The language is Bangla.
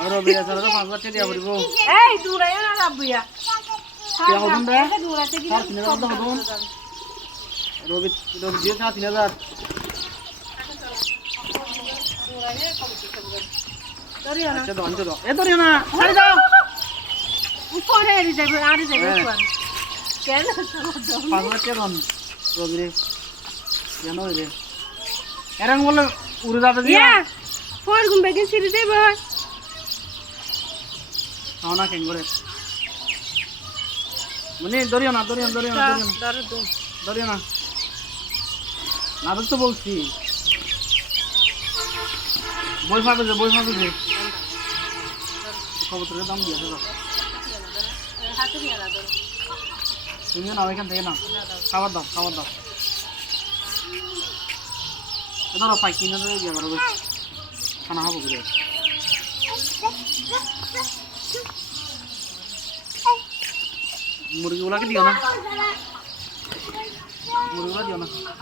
আর রবি আসার তো 5 টাকা দিয়া পড়ব এই দূরে না রাবুয়া কে হদুন রে দূরাতে আর 3000 দাও হদুন রবি রবি দিয়ে 3000 দরিয়া না আচ্ছা দাও আনতে দাও এ দরিয়া না ছাড়ি দাও উপরে এরি যাবে আর যাবে কোন কেন 5 টাকা দাম রবি রে জানো রে এরকম বলে উড়ে যাবে দিয়া ইয়া ফোর গুম বেগে সিরি দেব খাওনা কেন করে মানে দরিয়া না দরিয়া দরিয়া দরিয়া দর দু দরিয়া না না তো বলছি বই পাবে যে কবুতরের দাম দিয়ে দাও হাতে দিয়া না দর তুমি না এখান থেকে না খাবার দাও ধরো পাই কিনে দিয়ে দিয়ে করো খানা হবো বুঝে মুরগিগুলাকে দিও না মুরগিগুলা দিও না